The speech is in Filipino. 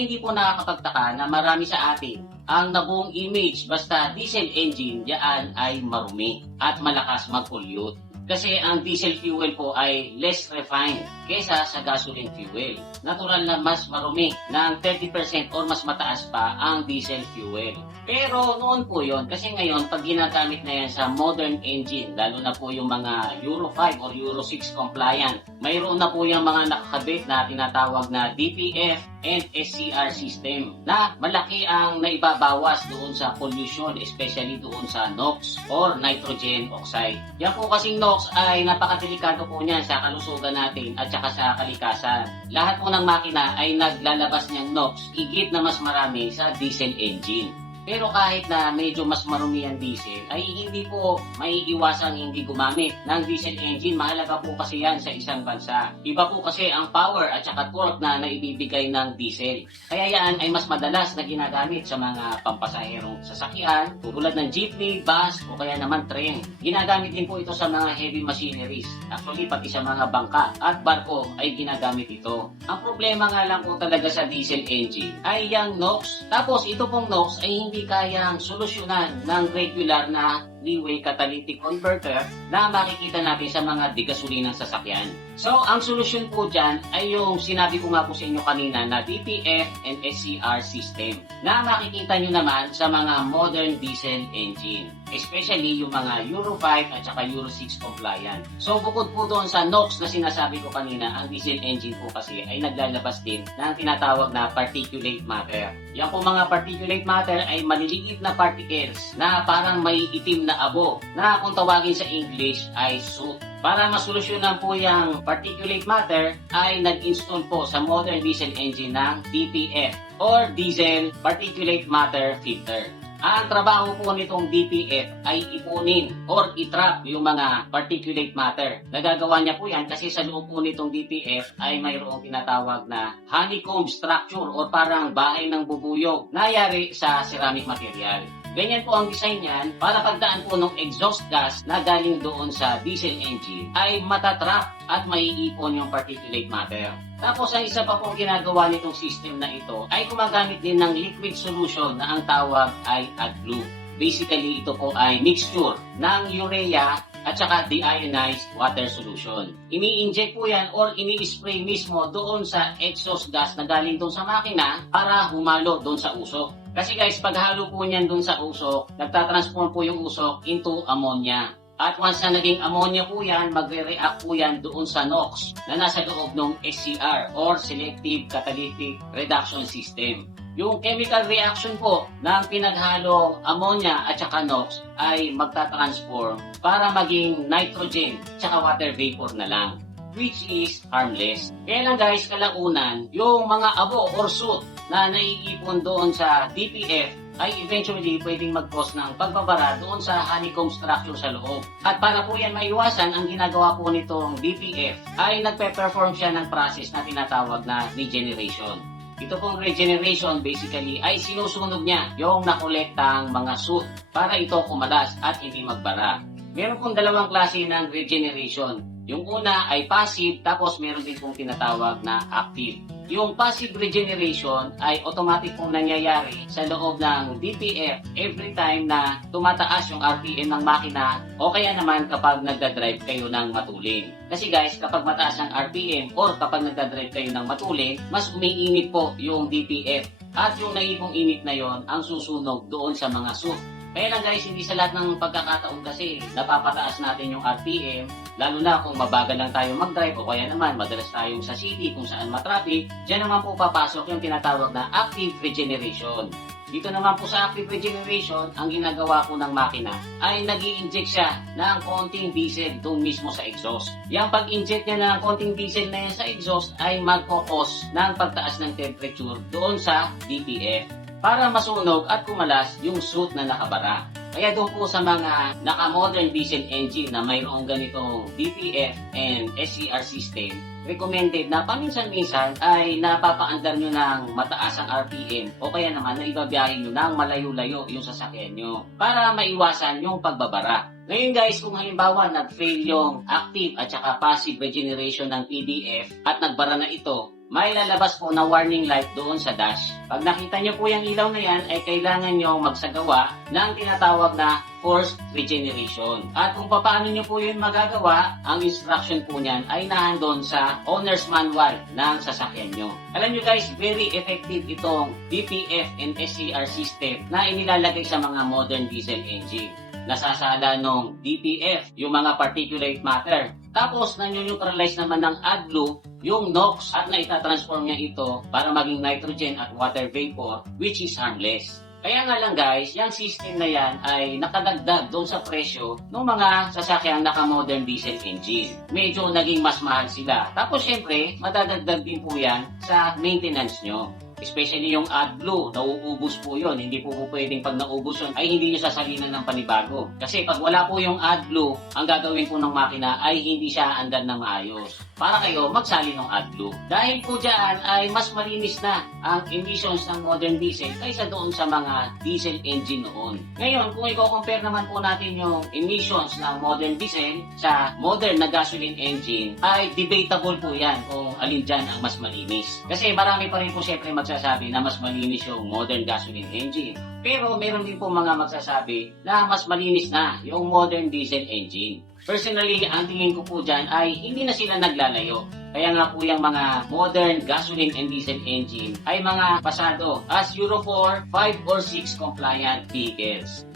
ay hindi po nakakapagtaka na marami sa atin ang nabuong image basta diesel engine diyan ay marumi at malakas mag-pollute. Kasi ang diesel fuel po ay less refined kaysa sa gasoline fuel. Natural na mas marumi ng 30% or mas mataas pa ang diesel fuel. Pero noon po yon, kasi ngayon pag ginagamit na yan sa modern engine, lalo na po yung mga Euro 5 or Euro 6 compliant, mayroon na po yung mga nakakabit na tinatawag na DPF and SCR system na malaki ang naibabawas doon sa pollution, especially doon sa NOx or nitrogen oxide. Yan po kasing NOx ay napakadelikado po niyan sa kalusugan natin at saka sa kalikasan. Lahat po ng makina ay naglalabas niyang NOx, higit na mas marami sa diesel engine. Pero kahit na medyo mas marumi ang diesel, ay hindi po maiiwasang hindi gumamit ng diesel engine. Mahalaga po kasi yan sa isang bansa. Iba po kasi ang power at saka torque na naibibigay ng diesel. Kaya yan ay mas madalas na ginagamit sa mga pampasaherong sasakyan, tulad ng jeepney, bus, o kaya naman train. Ginagamit din po ito sa mga heavy machineries. Actually, pati sa mga bangka at barko ay ginagamit ito. Ang problema nga lang po talaga sa diesel engine ay yung NOx. Tapos ito pong NOx ay hindi kayang solusyonan ng regular na three-way catalytic converter na makikita natin sa mga digasulinang sasakyan. So, ang solusyon po dyan ay yung sinabi ko nga po sa inyo kanina na DPF and SCR system na makikita nyo naman sa mga modern diesel engine, especially yung mga Euro 5 at saka Euro 6 compliant. So, bukod po doon sa NOx na sinasabi ko kanina, ang diesel engine po kasi ay naglalabas din ng tinatawag na particulate matter. Yan po mga particulate matter ay maliliit na particles na parang may itim na abo na kung tawagin sa English ay soot. Para masolusyonan po yung particulate matter ay nag-install po sa modern diesel engine ng DPF or Diesel Particulate Matter Filter. Ang trabaho po nitong DPF ay ipunin or itrap yung mga particulate matter. Nagagawa niya po yan kasi sa loob po nitong DPF ay mayroong tinatawag na honeycomb structure or parang bahay ng bubuyog na yari sa ceramic material. Ganyan po ang design niyan para pagdaan po ng exhaust gas na galing doon sa diesel engine ay matatrap at maiipon yung particulate matter. Tapos ang isa pa pong ginagawa nitong system na ito ay gumagamit din ng liquid solution na ang tawag ay AdBlue. Basically ito po ay mixture ng urea at saka deionized water solution. Ini-inject po yan or ini-spray mismo doon sa exhaust gas na galing doon sa makina para humalo doon sa usok. Kasi guys, paghalo po niyan doon sa usok, nagtatransform po yung usok into ammonia. At once na naging ammonia po yan, magre-react po yan doon sa NOx na nasa loob ng SCR or Selective Catalytic Reduction System. Yung chemical reaction po ng pinaghalong ammonia at saka NOx ay magta-transform para maging nitrogen at saka water vapor na lang, which is harmless. Kaya lang guys, kalaunan, yung mga abo or soot na naiipon doon sa DPF ay eventually pwedeng mag-cause ng pagbabara doon sa honeycomb structure sa loob. At para po yan maiwasan, ang ginagawa po nitong DPF ay nagpe-perform siya ng process na tinatawag na regeneration. Ito pong regeneration basically ay sinusunog niya yung nakolektang mga soot para ito kumalas at hindi magbara. Meron pong dalawang klase ng regeneration. Yung una ay passive, tapos meron din pong tinatawag na active. Yung passive regeneration ay automatic pong nangyayari sa loob ng DPF every time na tumataas yung RPM ng makina o kaya naman kapag nagdadrive kayo ng matulin. Kasi guys, kapag mataas ang RPM or kapag nagdadrive kayo ng matulin, mas umiinit po yung DPF. At yung naipong init na yon ang susunog doon sa mga soot. Kaya lang guys, hindi sa lahat ng pagkakataon kasi napapataas natin yung RPM, lalo na kung mabagal lang tayo mag-drive o kaya naman madalas tayong sa city kung saan matraffic, dyan naman po papasok yung tinatawag na active regeneration. Dito naman po sa active regeneration, ang ginagawa po ng makina ay nag-i-inject siya ng konting diesel doon mismo sa exhaust. Yung pag-inject niya ng konting diesel na yan sa exhaust ay magkakos ng pagtaas ng temperature doon sa DPF para masunog at kumalas yung soot na nakabara. Kaya doon po sa mga naka-modern diesel engine na mayroong ganitong DPF and SCR system, recommended na paminsan-minsan ay napapaandar nyo ng mataas ang RPM o kaya naman na ibabiyahin nyo ng malayo-layo yung sasakyan nyo para maiwasan yung pagbabara. Ngayon guys, kung halimbawa nag-fail yung active at saka passive regeneration ng PDF at nagbara na ito, may lalabas po na warning light doon sa dash. Pag nakita nyo po yung ilaw na yan, ay kailangan nyo magsagawa ng tinatawag na forced regeneration. At kung paano nyo po yun magagawa, ang instruction po niyan ay nandun sa owner's manual ng sasakyan nyo. Alam nyo guys, very effective itong DPF and SCR system na inilalagay sa mga modern diesel engine. Nasasala ng DPF yung mga particulate matter. Tapos nanyo-neutralize naman ng AdBlue yung NOx at naitatransform niya ito para maging nitrogen at water vapor, which is harmless. Kaya nga lang guys, yung system na yan ay nakadagdag doon sa presyo ng mga sasakyang naka-modern diesel engine. Medyo naging mas mahal sila. Tapos syempre, madadagdag din po yan sa maintenance nyo. Especially yung AdBlue, nauubos po yun. Hindi po pwedeng pag naubos yun, ay hindi nyo sasalinan ng panibago. Kasi pag wala po yung AdBlue, ang gagawin po ng makina ay hindi siya andan na maayos. Para kayo magsali ng AdBlue. Dahil po dyan ay mas malinis na ang emissions ng modern diesel kaysa doon sa mga diesel engine noon. Ngayon, kung i-compare naman po natin yung emissions ng modern diesel sa modern na gasoline engine, ay debatable po yan kung alin dyan ang mas malinis. Kasi marami pa rin po syempre magsasabi na mas malinis yung modern gasoline engine. Pero meron din po mga magsasabi na mas malinis na yung modern diesel engine. Personally, ang tingin ko po dyan ay hindi na sila naglalayo. Kaya nga po yung mga modern gasoline and diesel engine ay mga pasado as Euro 4, 5 or 6 compliant vehicles.